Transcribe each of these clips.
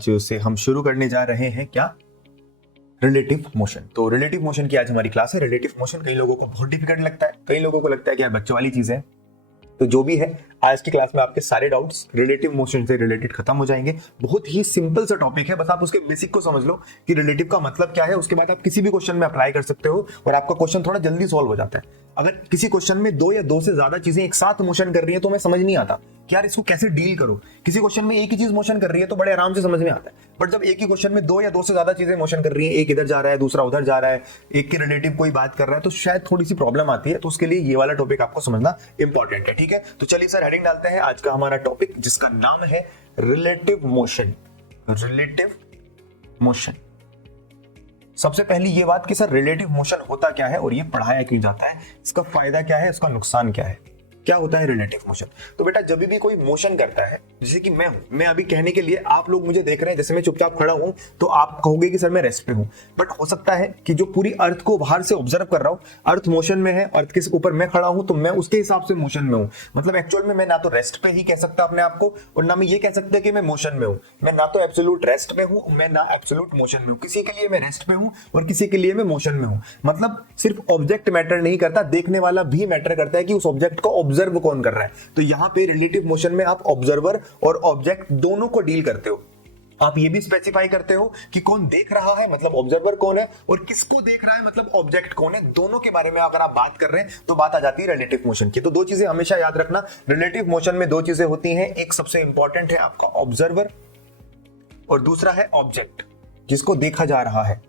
से हम शुरू करने जा रहे हैं क्या, रिलेटिव मोशन। तो रिलेटिव मोशन की आज हमारी क्लास है। रिलेटिव मोशन कई लोगों को बहुत डिफिकल्ट लगता है, कई लोगों को लगता है कि यार बच्चों वाली चीज है। तो जो भी है, आज की क्लास में आपके सारे डाउट्स रिलेटिव मोशन से रिलेटेड खत्म हो जाएंगे। बहुत ही सिंपल सा टॉपिक है, बस आप उसके बेसिक को समझ लो कि रिलेटिव का मतलब क्या है। उसके बाद आप किसी भी क्वेश्चन में अप्लाई कर सकते हो और आपका क्वेश्चन थोड़ा जल्दी सॉल्व हो जाता है। अगर किसी क्वेश्चन में दो या दो से ज्यादा चीजें एक साथ मोशन कर रही है तो हमें समझ नहीं आता कि यार इसको कैसे डील करो। किसी क्वेश्चन में एक ही चीज मोशन कर रही है तो बड़े आराम से समझ में आता है, बट जब एक ही क्वेश्चन में दो या दो से ज्यादा चीजें मोशन कर रही है, एक इधर जा रहा है दूसरा उधर जा रहा है, एक के रिलेटिव कोई बात कर रहा है, तो शायद थोड़ी सी प्रॉब्लम आती है। तो उसके लिए ये वाला टॉपिक आपको समझना इंपॉर्टेंट है, ठीक है। तो चलिए सर हेडिंग डालते हैं आज का हमारा टॉपिक, जिसका नाम है रिलेटिव मोशन। Relative motion. सबसे पहली ये बात कि सर रिलेटिव मोशन होता क्या है और ये पढ़ाया क्यों जाता है, इसका फायदा क्या है, इसका नुकसान क्या है, क्या होता है रिलेटिव मोशन। तो बेटा जब भी कोई मोशन करता है, जैसे कि मैं अभी कहने के लिए आप लोग मुझे देख रहे हैं, जैसे मैं चुपचाप खड़ा हूं तो आप कहोगे कि सर मैं रेस्ट पे हूं, बट हो सकता है कि जो पूरी अर्थ को बाहर से ऑब्जर्व कर रहा हूं, अर्थ मोशन में है, अर्थ के ऊपर मैं खड़ा हूं, तो मैं उसके हिसाब से मोशन में हूं। मतलब एक्चुअल में मैं ना तो रेस्ट पे ही कह सकता अपने आप को और ना मैं ये कह सकता कि मैं मोशन में हूं। मैं ना तो एब्सोल्यूट रेस्ट में हूं, मैं ना एब्सोल्यूट मोशन में हूं। किसी के लिए मैं रेस्ट पे हूं और किसी के लिए मैं मोशन में हूं। मतलब सिर्फ ऑब्जेक्ट मैटर नहीं करता, देखने वाला भी मैटर करता है कि उस ऑब्जेक्ट को ऑब्जर्व कौन कर रहा है। तो यहां पे रिलेटिव मोशन में आप ऑब्जर्वर और ऑब्जेक्ट दोनों को डील करते हो। आप ये भी स्पेसिफाई करते हो कि कौन देख रहा है, मतलब ऑब्जर्वर कौन है, और किसको देख रहा है, मतलब ऑब्जेक्ट कौन है। दोनों के बारे में अगर आप बात कर रहे हैं तो बात आ जाती है रिलेटिव मोशन की। तो दो चीजें हमेशा याद रखना, रिलेटिव मोशन में दो चीजें होती हैं, एक सबसे इंपॉर्टेंट है आपका ऑब्जर्वर और दूसरा है ऑब्जेक्ट जिसको देखा जा रहा है।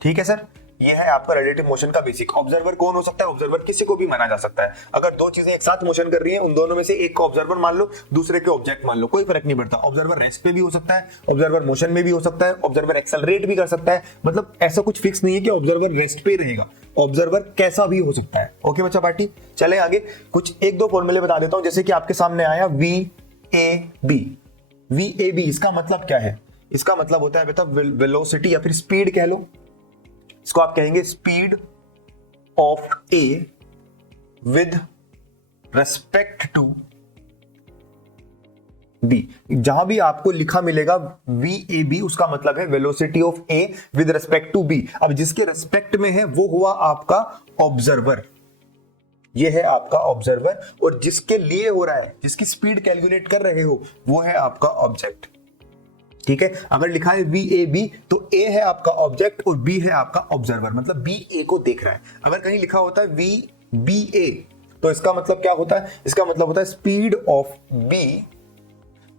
ठीक है सर, ये है आपका रिलेटिव मोशन का बेसिक। ऑब्जर्वर कौन हो सकता है, ऑब्जर्वर किसी को भी माना जा सकता है। अगर दो चीजें एक साथ मोशन कर रही हैं, उन दोनों में से एक को ऑब्जर्वर मान लो, दूसरे के ऑब्जेक्ट मान लो, कोई फर्क नहीं पड़ता। ऑब्जर्वर रेस्ट पे भी हो सकता है, ऑब्जर्वर मोशन में भी हो सकता है, ऑब्जर्वर एक्सेलरेट भी कर सकता है। मतलब ऐसा कुछ फिक्स नहीं है कि ऑब्जर्वर रेस्ट पे रहेगा, ऑब्जर्वर कैसा भी हो सकता है। ओके बच्चा पार्टी, चले आगे। कुछ एक दो फॉर्मूले बता देता हूं, जैसे कि आपके सामने आया VAB। VAB इसका मतलब क्या है, इसका मतलब होता है बेटा वेलोसिटी या फिर स्पीड कह लो। इसको आप कहेंगे speed of A with respect to B. जहां भी आपको लिखा मिलेगा VAB, उसका मतलब है velocity of A with respect to B. अब जिसके रेस्पेक्ट में है वो हुआ आपका ऑब्जर्वर, ये है आपका ऑब्जर्वर, और जिसके लिए हो रहा है, जिसकी स्पीड कैलकुलेट कर रहे हो, वो है आपका ऑब्जेक्ट। ठीक है, अगर लिखा है VAB तो A है आपका ऑब्जेक्ट और B है आपका ऑब्जर्वर, मतलब B A को देख रहा है। अगर कहीं लिखा होता है VBA तो इसका मतलब क्या होता है, इसका मतलब होता है speed of B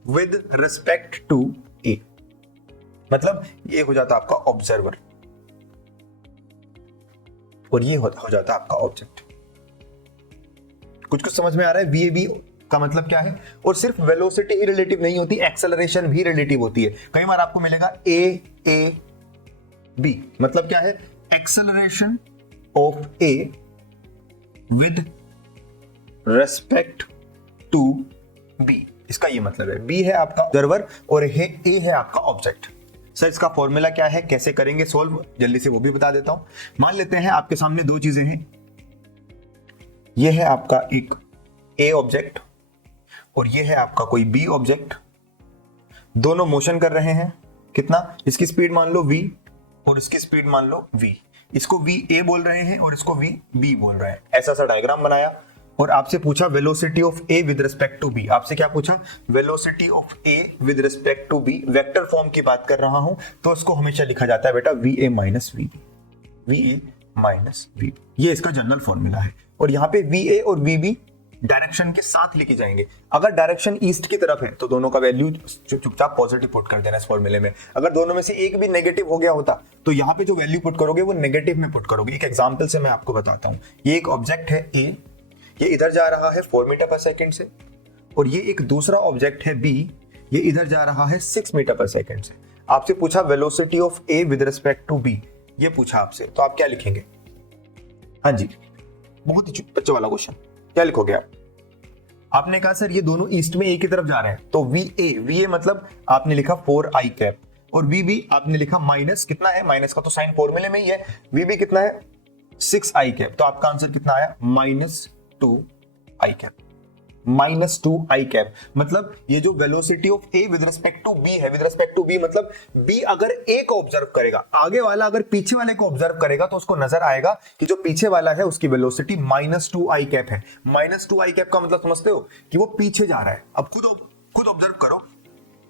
with respect to A। मतलब ये हो जाता आपका ऑब्जर्वर और ये हो जाता आपका ऑब्जेक्ट। कुछ समझ में आ रहा है। VAB का मतलब क्या है, और सिर्फ वेलोसिटी ही रिलेटिव नहीं होती, एक्सेलरेशन भी रिलेटिव होती है। कई बार आपको मिलेगा AAB, मतलब क्या है, acceleration of A with respect to B. इसका ये मतलब है, बी है आपका ऑब्जर्वर और ए है आपका ऑब्जेक्ट। सर इसका फॉर्मूला क्या है, कैसे करेंगे सोल्व, जल्दी से वो भी बता देता हूं। मान लेते हैं आपके सामने दो चीजें हैं, ये है आपका एक ए ऑब्जेक्ट और ये है आपका कोई बी ऑब्जेक्ट। दोनों मोशन कर रहे हैं, कितना, इसकी स्पीड मान लो v और इसकी स्पीड मान लो v। इसको VA बोल रहे हैं और इसको VB बोल रहे हैं। ऐसा सा डायग्राम बनाया और आपसे पूछा velocity of A with respect to B। आपसे क्या पूछा, velocity of A with respect to B। Vector form की बात कर रहा हूं तो इसको हमेशा लिखा जाता है बेटा VA minus VB, VA minus VB। ये इसका जनरल फॉर्मूला है। और यहाँ पे VA और VB डायरेक्शन के साथ लेके जाएंगे। अगर डायरेक्शन ईस्ट की तरफ है तो दोनों का वैल्यू चुपचाप पॉजिटिव पुट कर देना इस फॉर्मूले में। अगर दोनों में से एक भी नेगेटिव हो गया होता तो यहाँ पे जो वैल्यू पुट करोगे वो नेगेटिव में पुट करोगे। एक एग्जांपल से मैं आपको बताता हूँ। ये एक ऑब्जेक्ट है A, ये इधर जा रहा है 4 मीटर पर सेकेंड से, और ये एक दूसरा ऑब्जेक्ट है B, ये इधर जा रहा है 6 मीटर पर सेकेंड से। आपसे पूछा velocity of A with respect to B, ये पूछा आपसे, तो आप क्या लिखेंगे। हाँ जी, बहुत ही बच्चों वाला क्वेश्चन, क्या लिखोगे आप। आपने कहा सर ये दोनों ईस्ट में ए की तरफ जा रहे हैं, तो VA मतलब आपने लिखा 4i कैप, और VB आपने लिखा माइनस, कितना है, माइनस का तो साइन फॉर्मूले में ही है। VB कितना है, 6i कैप, तो आपका आंसर कितना आया, -2i cap. Minus two I cap. मतलब ये जो velocity of A with respect to B है, विद रिस्पेक्ट टू बी मतलब बी अगर ए को ऑब्जर्व करेगा, आगे वाला अगर पीछे वाले को ऑब्जर्व करेगा तो उसको नजर आएगा कि जो पीछे वाला है उसकी velocity minus two I cap है। माइनस टू आई कैप का मतलब समझते हो कि वो पीछे जा रहा है। अब खुद ऑब्जर्व करो,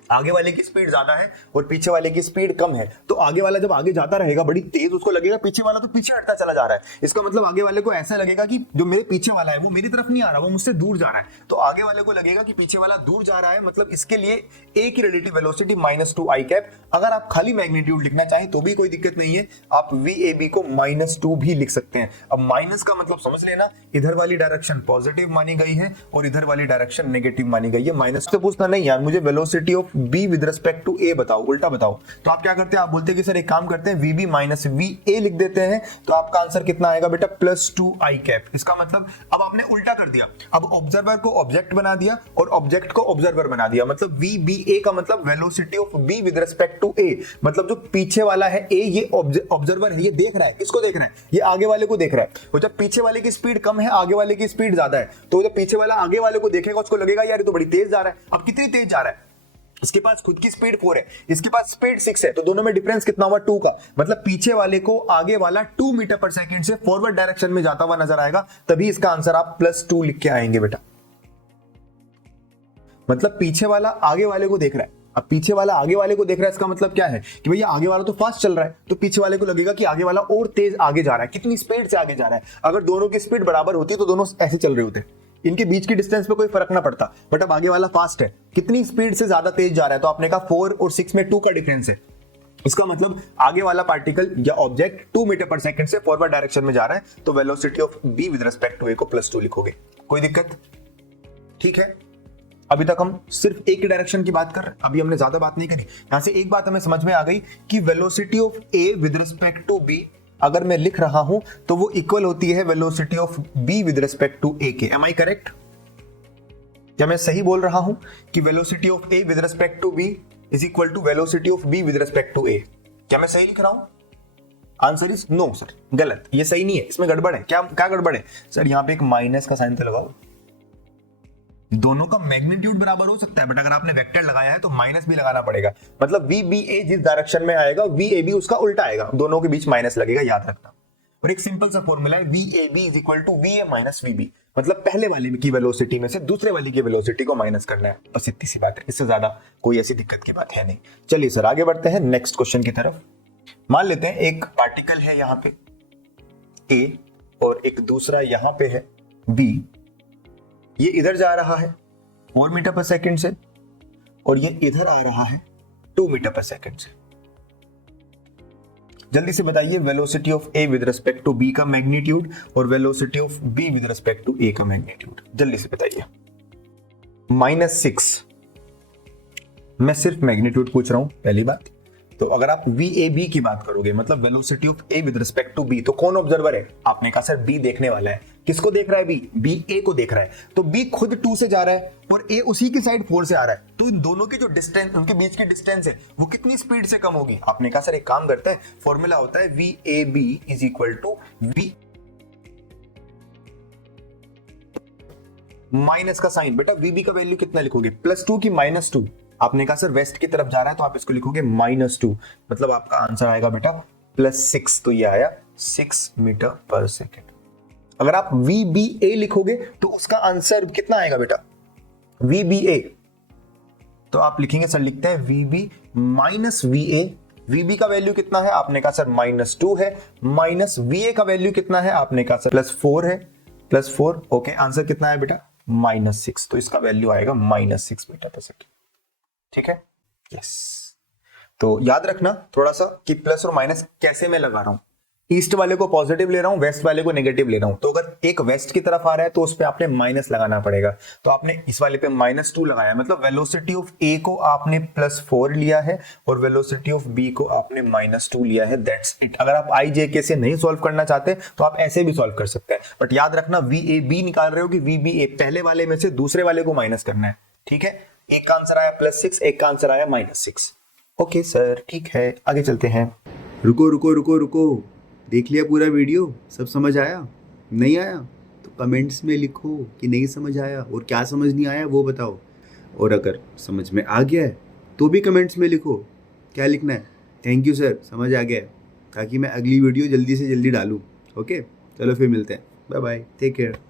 आगे वाले की स्पीड ज्यादा है और पीछे वाले की स्पीड कम है, तो आगे वाला जब आगे जाता रहेगा बड़ी तेज, उसको लगेगा पीछे वाला तो पीछे हटता चला जा रहा है। इसका मतलब आगे वाले को ऐसा लगेगा कि जो मेरे पीछे वाला है वो मेरी तरफ नहीं आ रहा, वो मुझसे दूर जा रहा है। तो आगे वाले को लगेगा कि पीछे वाला दूर जा रहा है, मतलब इसके लिए ए की relative velocity minus two I cap. अगर आप खाली मैग्नीट्यूड लिखना चाहें तो भी कोई दिक्कत नहीं है, आप वी ए बी को माइनस टू भी लिख सकते हैं। अब माइनस का मतलब समझ लेना, इधर वाली डायरेक्शन पॉजिटिव मानी गई है और इधर वाली डायरेक्शन नेगेटिव मानी गई है। माइनस से पूछना नहीं यार मुझे velocity of B with respect to A बताओ, उल्टा बताओ। तो आप क्या करते हैं, आप बोलते हैं कि सर एक काम करते हैं V B minus V A लिख देते हैं, तो आपका आंसर कितना आएगा बेटा, प्लस टू आई कैप। इसका मतलब अब आपने उल्टा कर दिया, अब ऑब्जर्वर को ऑब्जेक्ट बना दिया और ऑब्जेक्ट को ऑब्जर्वर बना दिया। मतलब वी बी ए का मतलब velocity of B with respect to A, मतलब जो पीछे वाला है ए, ये ऑब्जर्वर है, ये देख रहा है, किसको देख रहा है, ये आगे वाले को देख रहा है। और जब पीछे वाले की स्पीड कम है, आगे वाले की स्पीड ज्यादा है, तो जब पीछे वाला आगे वाले को देखेगा उसको लगेगा यार ये तो बड़ी तेज जा रहा है। अब कितनी तेज जा रहा है, इसके पास खुद की स्पीड 4 है, इसके पास स्पीड 6 है, तो दोनों में डिफरेंस कितना हुआ, 2 का। मतलब पीछे वाले को आगे वाला 2 मीटर पर सेकंड से फॉरवर्ड डायरेक्शन में जाता हुआ नजर आएगा, तभी इसका आंसर आप प्लस 2 लिख के आएंगे बेटा। मतलब पीछे वाला आगे वाले को देख रहा है, अब पीछे वाला आगे वाले को देख रहा है, इसका मतलब क्या है कि भैया आगे वाला तो फास्ट चल रहा है, तो पीछे वाले को लगेगा कि आगे वाला और तेज आगे जा रहा है, कितनी स्पीड से आगे जा रहा है। अगर दोनों की स्पीड बराबर होती तो दोनों ऐसे चल रहे होते, इनके बीच की डिस्टेंस पे कोई फर्क ना पड़ता, बट अब आगे वाला फास्ट है, कितनी स्पीड से ज्यादा तेज जा रहा है, तो आपने कहा 4 और 6 में 2 का डिफरेंस है। इसका मतलब आगे वाला पार्टिकल या ऑब्जेक्ट 2 मीटर पर सेकंड से फॉरवर्ड डायरेक्शन में जा रहा है, तो velocity of B with respect to A को प्लस 2 लिखोगे। कोई दिक्कत, ठीक है। अभी तक हम सिर्फ एक ही डायरेक्शन की बात कर रहे हैं, अभी हमने ज्यादा बात नहीं करी। यहां से एक बात हमें समझ में आ गई कि velocity of A with respect to B अगर मैं लिख रहा हूं तो वो इक्वल होती है velocity of B with respect to A के। Am I correct? क्या मैं सही बोल रहा हूं कि velocity of A with respect to B is equal to velocity of B with respect to A? क्या मैं सही लिख रहा हूं? आंसर इज नो सर, गलत, ये सही नहीं है, इसमें गड़बड़ है। क्या क्या गड़बड़ है सर? यहां पे एक माइनस का साइन तो लगाओ। दोनों का मैग्नीट्यूड बराबर हो सकता है, बट अगर आपने वेक्टर लगाया है तो माइनस भी लगाना पड़ेगा। मतलब वी बी ए जिस डायरेक्शन में आएगा वी ए बी उसका उल्टा आएगा, दोनों के बीच माइनस लगेगा, याद रखना। और एक सिंपल सा फॉर्मूला है V A B is equal to V A minus V B, मतलब पहले वाले की वेलोसिटी में से दूसरे वाले की वेलोसिटी को माइनस करना है, बस इतनी सी बात है, इससे ज्यादा कोई ऐसी दिक्कत की बात है नहीं। चलिए सर आगे बढ़ते हैं नेक्स्ट क्वेश्चन की तरफ। मान लेते हैं एक पार्टिकल है यहाँ पे ए और एक दूसरा यहाँ पे है बी, ये इधर जा रहा है 4 मीटर पर सेकंड से और ये इधर आ रहा है 2 मीटर पर सेकंड से। जल्दी से बताइए velocity of A with respect to B का मैग्नीट्यूड और velocity of B with respect to A का मैग्नीट्यूड, जल्दी से बताइए। -6, मैं सिर्फ मैग्नीट्यूड पूछ रहा हूं पहली बात। तो अगर आप वी ए बी की बात करोगे मतलब velocity of A with respect to B, तो कौन ऑब्जर्वर है? आपने कहा सर बी देखने वाला है। किसको देख रहा है? बी ए को देख रहा है। तो बी खुद 2 से जा रहा है और ए उसी की साइड 4 से आ रहा है, तो इन दोनों की जो डिस्टेंस, उनके बीच की डिस्टेंस है वो कितनी स्पीड से कम होगी? आपने कहा सर एक काम करते हैं, फॉर्मूला होता है V A B is equal to V minus का साइन। बेटा वी बी का वैल्यू कितना लिखोगे? +2 की -2? आपने कहा सर वेस्ट की तरफ जा रहा है तो आप इसको लिखोगे -2, मतलब आपका आंसर आएगा बेटा +6, तो ये आया 6 मीटर पर सेकेंड। अगर आप वी बी ए लिखोगे तो उसका आंसर कितना आएगा बेटा? वी बी ए, तो आप लिखेंगे सर, लिखते हैं V B minus V A. V B का वैल्यू कितना है? आपने कहा सर -2 है, माइनस वी ए का वैल्यू कितना है? आपने कहा सर +4 है, +4। ओके, आंसर कितना है बेटा? -6, तो इसका वैल्यू आएगा -6 मीटर पर सेकेंड। ठीक है, यस। तो याद रखना थोड़ा सा कि प्लस और माइनस कैसे मैं लगा रहा हूं। ईस्ट वाले को पॉजिटिव ले रहा हूं, वेस्ट वाले को नेगेटिव ले रहा हूं। तो अगर एक वेस्ट की तरफ आ रहा है तो उस पे आपने माइनस लगाना पड़ेगा, तो आपने इस वाले पे -2 लगाया, मतलब वेलोसिटी ऑफ ए को आपने +4 लिया है और वेलोसिटी ऑफ बी को आपने -2 लिया है, दैट्स इट। अगर आप आई जे के से नहीं सॉल्व करना चाहते तो आप ऐसे भी सॉल्व कर सकते हैं, बट याद रखना वी ए बी निकाल रहे हो कि वी बी ए पहले वाले में से दूसरे वाले को माइनस करना है। ठीक है, एक का आंसर आया +6, एक का आंसर आया -6। ओके सर, ठीक है, आगे चलते हैं। रुको रुको रुको रुको, देख लिया पूरा वीडियो? सब समझ आया? नहीं आया तो कमेंट्स में लिखो कि नहीं समझ आया, और क्या समझ नहीं आया वो बताओ, और अगर समझ में आ गया है तो भी कमेंट्स में लिखो। क्या लिखना है? थैंक यू सर, समझ आ गया है, ताकि मैं अगली वीडियो जल्दी से जल्दी डालूँ। ओके, चलो फिर मिलते हैं। Bye bye, take care.